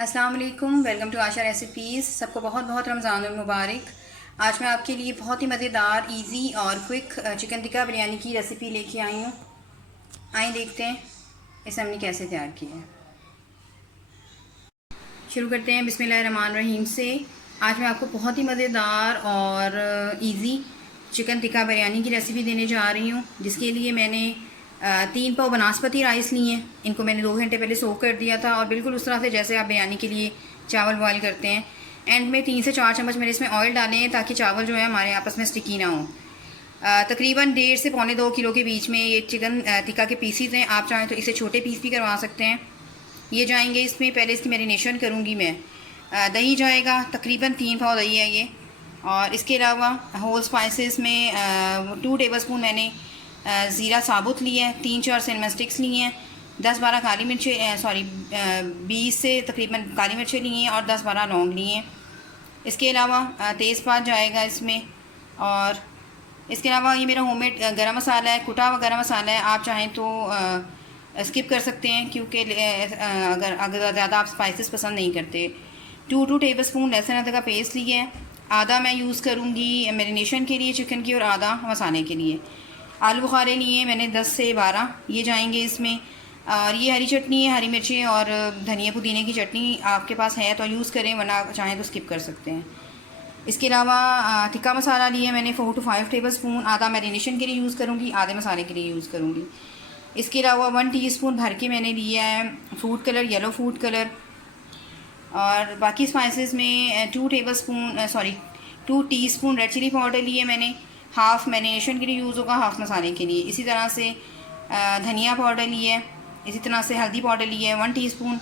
अस्सलाम वालेकुम, welcome to Asha recipes. सबको बहुत बहुत रमज़ानुल मुबारक। आज मैं आपके लिए बहुत ही मज़ेदार, इजी और क्विक चिकन टिक्का बिरयानी की रेसिपी लेके आई हूँ। आइए देखते हैं इसे हमने कैसे तैयार किया है। शुरू करते हैं बिस्मिल्लाहिर्रहमानिर्रहीम से। आज मैं आपको बहुत ही मज़ेदार और इजी चिकन टिक्का बिरयानी की रेसिपी देने जा रही हूँ, जिसके लिए मैंने 3 पाव बनास्पति राइस लिए हैं। इनको मैंने 2 घंटे पहले सोक कर दिया था, और बिल्कुल उस तरह से जैसे आप बिरयानी के लिए चावल बॉयल करते हैं। एंड में 3 से 4 चम्मच मैंने इसमें ऑयल डाले हैं, ताकि चावल जो है हमारे आपस में स्टिकी ना हो। तकरीबन 1.5 से पौने 2 किलो के बीच में ये चिकन टिक्का के पीसीज हैं। आप चाहें तो इसे छोटे पीस भी करवा सकते हैं। ये जाएंगे इसमें, पहले इसकी मैरिनेशन करूँगी मैं। दही जाएगा, तकरीबन 3 पाव दही है ये। और इसके अलावा होल स्पाइसेस में 2 टेबलस्पून मैंने ज़ीरा साबुत लिया है, 3-4 सिनेमन स्टिक्स लिए हैं, 10-12 काली मिर्चें 20 से तकरीबन काली मिर्चें लिए हैं, और 10-12 लौंग लिए हैं। इसके अलावा तेज़पात जाएगा इसमें। और इसके अलावा ये मेरा होममेड गरम मसाला है, कुटा हुआ गरम मसाला है। आप चाहें तो स्किप कर सकते हैं, क्योंकि अगर ज़्यादा आप स्पाइसेस पसंद नहीं करते। 2 टेबलस्पून लहसुन अदरक का पेस्ट लिया है। आधा मैं यूज़ करूँगी मैरिनेशन के लिए चिकन की, और आधा मसाले के लिए। आलू बुखारे लिए मैंने 10 से 12, ये जाएंगे इसमें। और ये हरी चटनी है, हरी मिर्चें और धनिया पुदीने की चटनी आपके पास है तो यूज़ करें, वरना चाहें तो स्किप कर सकते हैं। इसके अलावा टिक्का मसाला लिए मैंने 4 से 5 टेबलस्पून। आधा मैरिनेशन के लिए यूज़ करूँगी, आधे मसाले के लिए यूज़ करूँगी। इसके अलावा 1 टीस्पून भर के मैंने लिया है food colour, yellow food colour. और बाकी स्पाइसेस में 2 टीस्पून रेड चिली पाउडर लिए मैंने। हाफ़ मैरिनेशन के लिए यूज़ होगा, हाफ़ मसाले के लिए। इसी तरह से धनिया पाउडर लिया है। इसी तरह से हल्दी पाउडर लिया है 1 टीस्पून।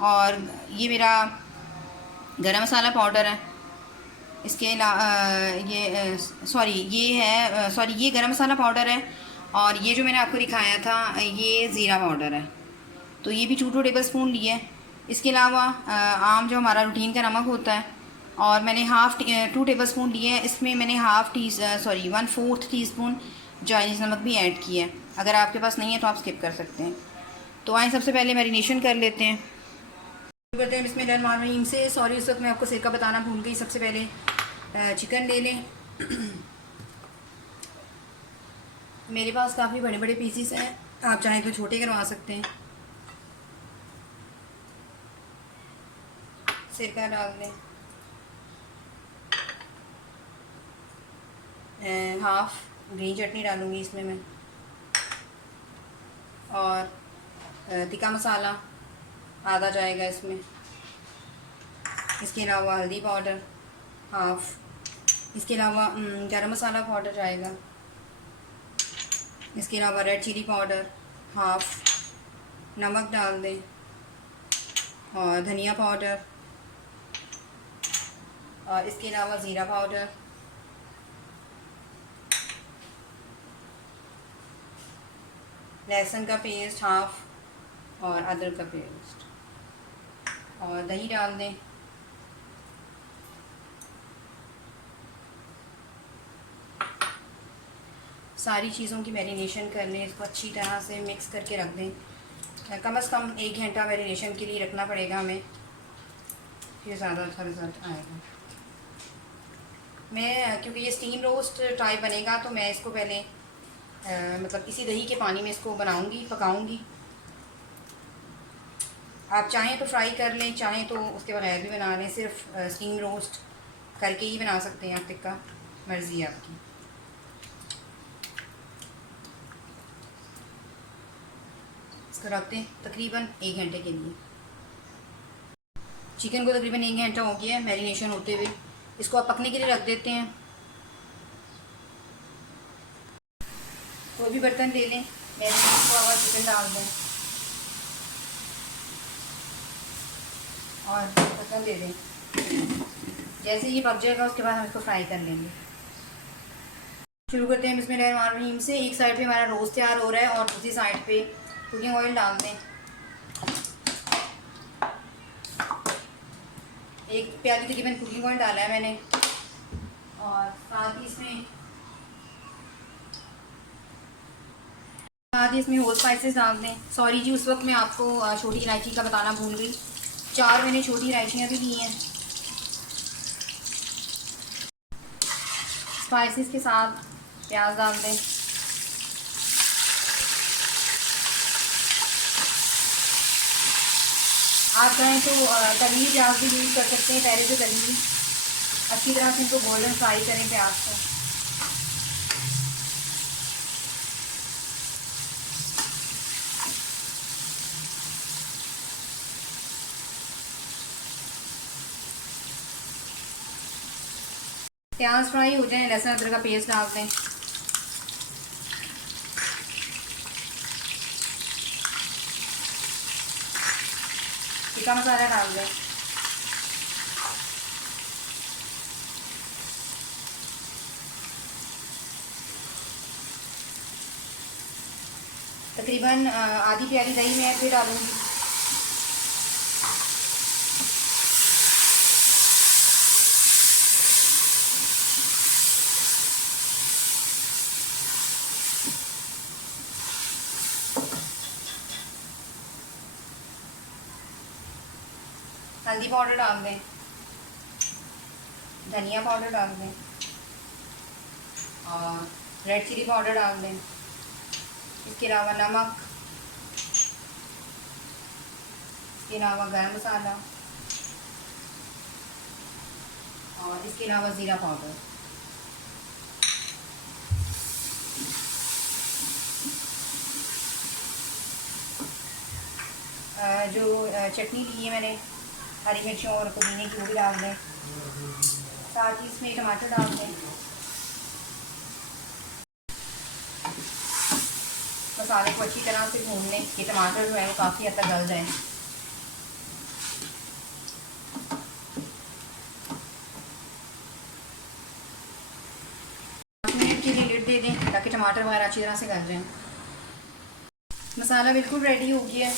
और ये मेरा गरम मसाला पाउडर है। इसके अलावा ये गरम मसाला पाउडर है। और ये जो मैंने आपको दिखाया था ये ज़ीरा पाउडर है। तो ये भी 2 टेबलस्पून लिए है। इसके अलावा आम जो हमारा रूटीन का नमक होता है, और मैंने 2 टेबलस्पून लिए हैं। इसमें मैंने 1/4 टीस्पून चाइनीज़ नमक भी ऐड किया है। अगर आपके पास नहीं है तो आप स्किप कर सकते हैं। तो आइए सबसे पहले मैरिनेशन कर लेते हैं। शुरू करते हैं बिस्मिल्लाहिर्रहमानिर्रहीम से। सॉरी, उस वक्त मैं आपको सिरका बताना भूल गई। सबसे पहले चिकन ले लें। मेरे पास काफ़ी बड़े बड़े पीसीस हैं, आप चाहें तो छोटे करवा सकते हैं। सिरका डाल दें, हाफ़ ग्रीन चटनी डालूँगी इसमें मैं। और टिक्का मसाला आधा जाएगा इसमें। इसके अलावा हल्दी पाउडर हाफ़। इसके अलावा गरम मसाला पाउडर जाएगा। इसके अलावा रेड चिली पाउडर हाफ़। नमक डाल दें, और धनिया पाउडर, और इसके अलावा ज़ीरा पाउडर, लहसुन का पेस्ट हाफ़, और अदरक का पेस्ट, और दही डाल दें। सारी चीज़ों की मैरिनेशन कर लें। इसको अच्छी तरह से मिक्स करके रख दें। कम से कम 1 घंटा मैरिनेशन के लिए रखना पड़ेगा हमें, फिर ज़्यादा अच्छा रिज़ल्ट आएगा। मैं क्योंकि ये स्टीम रोस्ट टाइप बनेगा, तो मैं इसको पहले मतलब इसी दही के पानी में इसको पकाऊंगी। आप चाहें तो फ्राई कर लें, चाहें तो उसके बगैर भी बना लें। सिर्फ स्टीम रोस्ट करके ही बना सकते हैं आप टिक्का, मर्ज़ी है आपकी। इसको रख दें तकरीबन 1 घंटे के लिए। चिकन को तकरीबन 1 घंटा हो गया है मैरिनेशन होते हुए। इसको आप पकने के लिए रख देते हैं। कोई भी बर्तन ले लें, मैरिनेट हुआ चिकन डाल दें, और बर्तन दे दें। जैसे ये पक जाएगा उसके बाद हम इसको फ्राई कर लेंगे। शुरू करते हैं बिस्मिल्लाहिर्रहमानिर्रहीम से। एक साइड पे हमारा रोस्ट तैयार हो रहा है, और दूसरी साइड पे कुकिंग ऑयल डाल दें। 1 प्याली तकरीबन कुकिंग ऑयल डाला है मैंने, और साथ ही इसमें होल स्पाइसेस डाल दें। सॉरी जी, उस वक्त मैं आपको छोटी इलायची का बताना भूल गई। 4 मैंने छोटी इलायचियाँ भी ली हैं। स्पाइसेस के साथ प्याज डाल दें। आप चाहें तो तली प्याज भी यूज़ कर सकते हैं। पहले से तली अच्छी तरह से इनको गोल्डन फ्राई करें प्याज को। प्याज फ्राई हो जाए, लहसुन अदरक का पेस्ट डाल दें। टिक्का मसाला डाल दें। तकरीबन आधी प्याली दही मैं फिर डालूँगी। हल्दी पाउडर डाल दें, धनिया पाउडर डाल दें और रेड चिली पाउडर डाल दें। इसके अलावा नमक, इसके अलावा गरम मसाला और इसके अलावा ज़ीरा पाउडर। जो चटनी ली है मैंने हरी मिर्चों और पुदीने की, वो भी डाल दें। साथ ही इसमें टमाटर डाल दें। मसाले को अच्छी तरह से भून लें कि टमाटर जो है वो काफ़ी हद तक गल जाए। 5 मिनट के लिए लिड दे दें ताकि टमाटर वगैरह अच्छी तरह से गल जाए। मसाला बिल्कुल रेडी हो गया है।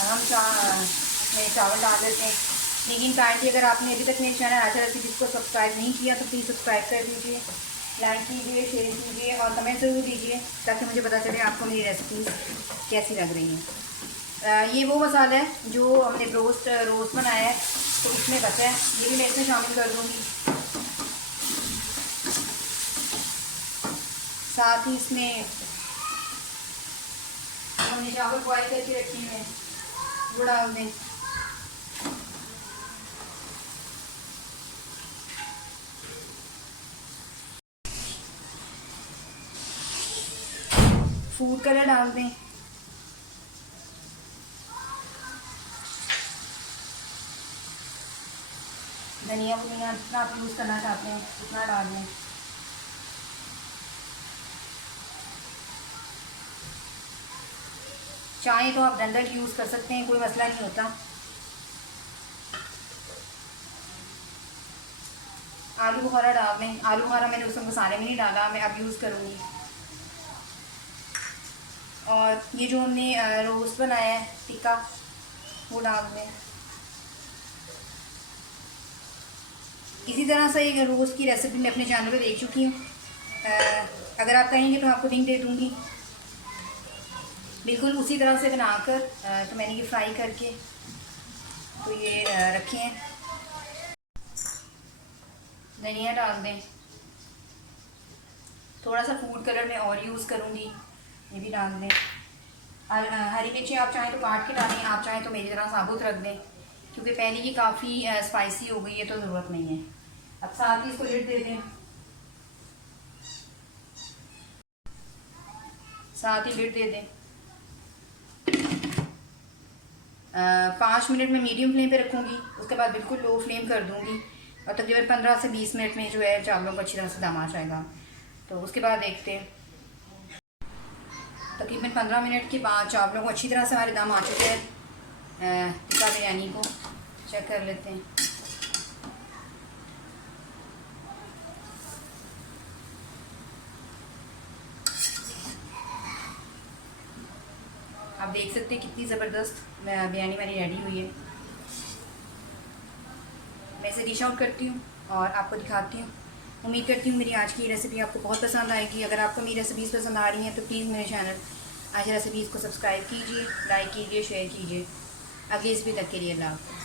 हम अपने चावल डाल देते हैं। लेकिन काइंडली अगर आपने अभी तक मेरे चैनल आशा रेसिपीज़ को सब्सक्राइब नहीं किया तो प्लीज़ सब्सक्राइब कर दीजिए, लाइक कीजिए, शेयर कीजिए और कमेंट ज़रूर दीजिए ताकि मुझे पता चले आपको मेरी रेसिपीज़ कैसी लग रही हैं। ये वो मसाला है जो हमने रोस्ट बनाया है तो उसमें बचा है, ये भी मैं इसमें शामिल कर दूँगी। साथ ही इसमें हमने चावल बॉयल करके रखे हैं वो डाल दें। फूड कलर डाल दें। धनिया पुदीना जितना आप यूज़ करना चाहते हैं उतना डाल दें। चाहें तो आप डंडल यूज़ कर सकते हैं, कोई मसला नहीं होता। आलू बुखारा डाल दें। आलू बुखारा मैंने उसमें मसाले में नहीं डाला, मैं अब यूज़ करूँगी। और ये जो हमने रोस्ट बनाया है टिक्का वो डाल दें। इसी तरह से एक रोस्ट की रेसिपी मैं अपने चैनल पे देख चुकी हूँ। अगर आप कहेंगे तो आपको लिंक दे दूँगी। बिल्कुल उसी तरह से बनाकर तो मैंने ये फ्राई करके तो ये रखे हैं। धनिया डाल दें। थोड़ा सा फूड कलर मैं और यूज़ करूँगी, ये भी डाल दें। हरी मिर्ची आप चाहें तो काट के डालें, आप चाहें तो मेरी तरह साबुत रख दें क्योंकि पहले ये काफ़ी स्पाइसी हो गई है तो ज़रूरत नहीं है। अब साथ ही इसको लिड दे दें। साथ ही लिड दे दें। 5 मिनट में मीडियम फ्लेम पे रखूँगी, उसके बाद बिल्कुल लो फ्लेम कर दूँगी और तकरीबन 15 से 20 मिनट में जो है चावलों को अच्छी तरह से दम आ जाएगा। तो उसके बाद देखते हैं। तकरीबन 15 मिनट के बाद चावलों को अच्छी तरह से हमारे दम आ चुके हैं। टिक्का बिरयानी को चेक कर लेते हैं। आप देख सकते हैं कितनी ज़बरदस्त बिरयानी मेरी रेडी हुई है। मैं इसे डिश आउट करती हूँ और आपको दिखाती हूँ। उम्मीद करती हूँ मेरी आज की रेसिपी आपको बहुत पसंद आएगी। अगर आपको मेरी रेसिपीज़ पसंद आ रही हैं तो प्लीज़ मेरे चैनल आशा रेसिपीज़ को सब्सक्राइब कीजिए, लाइक कीजिए, शेयर कीजिए। अगली इस भी तक के लिए अल्लाह हाफ़िज़।